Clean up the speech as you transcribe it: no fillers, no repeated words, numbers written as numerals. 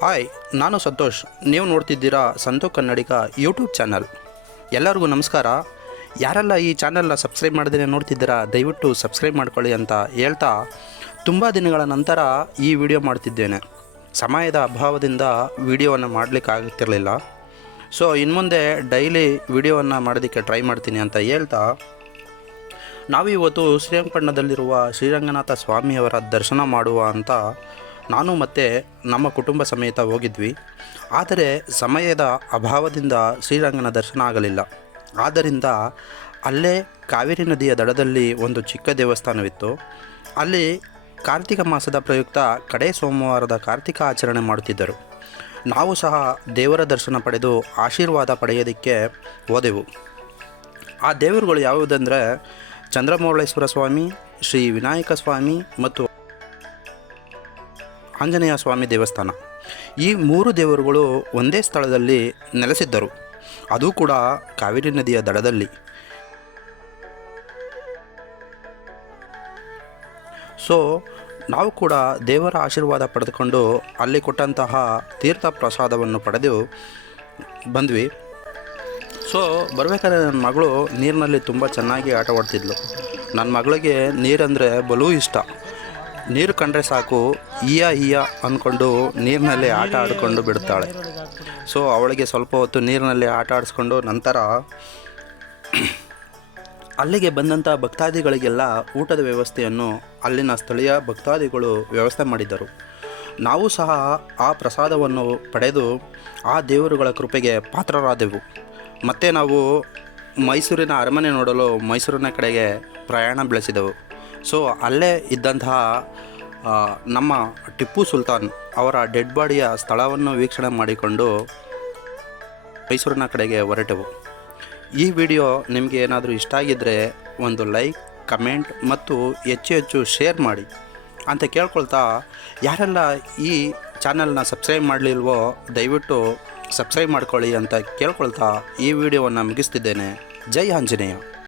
Hi, ನಾನು ಸಂತೋಷ್. ನೀವು ನೋಡ್ತಿದ್ದೀರಾ ಸಂತು ಕನ್ನಡಿಗ ಯೂಟ್ಯೂಬ್ ಚಾನಲ್. ಎಲ್ಲರಿಗೂ ನಮಸ್ಕಾರ. ಯಾರೆಲ್ಲ ಈ ಚಾನಲ್ನ ಸಬ್ಸ್ಕ್ರೈಬ್ ಮಾಡದೇ ನೋಡ್ತಿದ್ದೀರಾ ದಯವಿಟ್ಟು ಸಬ್ಸ್ಕ್ರೈಬ್ ಮಾಡ್ಕೊಳ್ಳಿ ಅಂತ ಹೇಳ್ತಾ, ತುಂಬ ದಿನಗಳ ನಂತರ ಈ ವಿಡಿಯೋ ಮಾಡ್ತಿದ್ದೇನೆ. ಸಮಯದ ಅಭಾವದಿಂದ ವಿಡಿಯೋವನ್ನು ಮಾಡಲಿಕ್ಕಾಗುತ್ತಿರಲಿಲ್ಲ. ಸೊ ಇನ್ಮುಂದೆ ಡೈಲಿ ವಿಡಿಯೋವನ್ನು ಮಾಡೋದಕ್ಕೆ ಟ್ರೈ ಮಾಡ್ತೀನಿ ಅಂತ ಹೇಳ್ತಾ, ನಾವಿವತ್ತು ಶ್ರೀರಂಗಪಟ್ಟಣದಲ್ಲಿರುವ ಶ್ರೀರಂಗನಾಥ ಸ್ವಾಮಿಯವರ ದರ್ಶನ ಮಾಡುವ ಅಂತ ನಾನು ಮತ್ತು ನಮ್ಮ ಕುಟುಂಬ ಸಮೇತ ಹೋಗಿದ್ವಿ. ಆದರೆ ಸಮಯದ ಅಭಾವದಿಂದ ಶ್ರೀರಂಗನ ದರ್ಶನ ಆಗಲಿಲ್ಲ. ಆದ್ದರಿಂದ ಅಲ್ಲೇ ಕಾವೇರಿ ನದಿಯ ದಡದಲ್ಲಿ ಒಂದು ಚಿಕ್ಕ ದೇವಸ್ಥಾನವಿತ್ತು. ಅಲ್ಲಿ ಕಾರ್ತಿಕ ಮಾಸದ ಪ್ರಯುಕ್ತ ಕಡೆ ಸೋಮವಾರದ ಕಾರ್ತಿಕ ಆಚರಣೆ ಮಾಡುತ್ತಿದ್ದರು. ನಾವು ಸಹ ದೇವರ ದರ್ಶನ ಪಡೆದು ಆಶೀರ್ವಾದ ಪಡೆಯೋದಕ್ಕೆ ಹೋದೆವು. ಆ ದೇವರುಗಳು ಯಾವುದಂದರೆ ಚಂದ್ರಮೌಳೇಶ್ವರ ಸ್ವಾಮಿ, ಶ್ರೀ ವಿನಾಯಕ ಸ್ವಾಮಿ ಮತ್ತು ಆಂಜನೇಯ ಸ್ವಾಮಿ ದೇವಸ್ಥಾನ. ಈ ಮೂರು ದೇವರುಗಳು ಒಂದೇ ಸ್ಥಳದಲ್ಲಿ ನೆಲೆಸಿದ್ದರು, ಅದು ಕೂಡ ಕಾವೇರಿ ನದಿಯ ದಡದಲ್ಲಿ. ಸೊ ನಾವು ಕೂಡ ದೇವರ ಆಶೀರ್ವಾದ ಪಡೆದುಕೊಂಡು ಅಲ್ಲಿ ಕೊಟ್ಟಂತಹ ತೀರ್ಥ ಪ್ರಸಾದವನ್ನು ಪಡೆದು ಬಂದ್ವಿ. ಸೊ ಬರಬೇಕಾದ್ರೆ ನನ್ನ ಮಗಳು ನೀರಿನಲ್ಲಿ ತುಂಬ ಚೆನ್ನಾಗಿ ಆಟ ಆಡ್ತಿದ್ಲು. ನನ್ನ ಮಗಳಿಗೆ ನೀರಂದರೆ ಬಲೂ ಇಷ್ಟ. ನೀರು ಕಂಡ್ರೆ ಸಾಕು ಈಯ ಅಂದ್ಕೊಂಡು ನೀರಿನಲ್ಲಿ ಆಟ ಆಡಿಕೊಂಡು ಬಿಡ್ತಾಳೆ. ಸೊ ಅವಳಿಗೆ ಸ್ವಲ್ಪ ಹೊತ್ತು ನೀರಿನಲ್ಲಿ ಆಟ ಆಡಿಸ್ಕೊಂಡು ನಂತರ ಅಲ್ಲಿಗೆ ಬಂದಂಥ ಭಕ್ತಾದಿಗಳಿಗೆಲ್ಲ ಊಟದ ವ್ಯವಸ್ಥೆಯನ್ನು ಅಲ್ಲಿನ ಸ್ಥಳೀಯ ಭಕ್ತಾದಿಗಳು ವ್ಯವಸ್ಥೆ ಮಾಡಿದ್ದರು. ನಾವು ಸಹ ಆ ಪ್ರಸಾದವನ್ನು ಪಡೆದು ಆ ದೇವರುಗಳ ಕೃಪೆಗೆ ಪಾತ್ರರಾದೆವು. ಮತ್ತು ನಾವು ಮೈಸೂರಿನ ಅರಮನೆ ನೋಡಲು ಮೈಸೂರಿನ ಕಡೆಗೆ ಪ್ರಯಾಣ ಬೆಳೆಸಿದೆವು. ಸೊ ಅಲ್ಲೇ ಇದ್ದಂತಹ ನಮ್ಮ ಟಿಪ್ಪು ಸುಲ್ತಾನ್ ಅವರ ಡೆಡ್ ಬಾಡಿಯ ಸ್ಥಳವನ್ನು ವೀಕ್ಷಣೆ ಮಾಡಿಕೊಂಡು ಮೈಸೂರಿನ ಕಡೆಗೆ ಹೊರಟೆವು. ಈ ವಿಡಿಯೋ ನಿಮಗೆ ಏನಾದರೂ ಇಷ್ಟ ಆಗಿದ್ದರೆ ಒಂದು ಲೈಕ್, ಕಮೆಂಟ್ ಮತ್ತು ಹೆಚ್ಚು ಶೇರ್ ಮಾಡಿ ಅಂತ ಕೇಳ್ಕೊಳ್ತಾ, ಯಾರೆಲ್ಲ ಈ ಚಾನಲ್ನ ಸಬ್ಸ್ಕ್ರೈಬ್ ಮಾಡಲಿಲ್ವೋ ದಯವಿಟ್ಟು ಸಬ್ಸ್ಕ್ರೈಬ್ ಮಾಡ್ಕೊಳ್ಳಿ ಅಂತ ಕೇಳ್ಕೊಳ್ತಾ ಈ ವಿಡಿಯೋವನ್ನು ಮುಗಿಸ್ತಿದ್ದೇನೆ. ಜೈ ಆಂಜನೇಯ.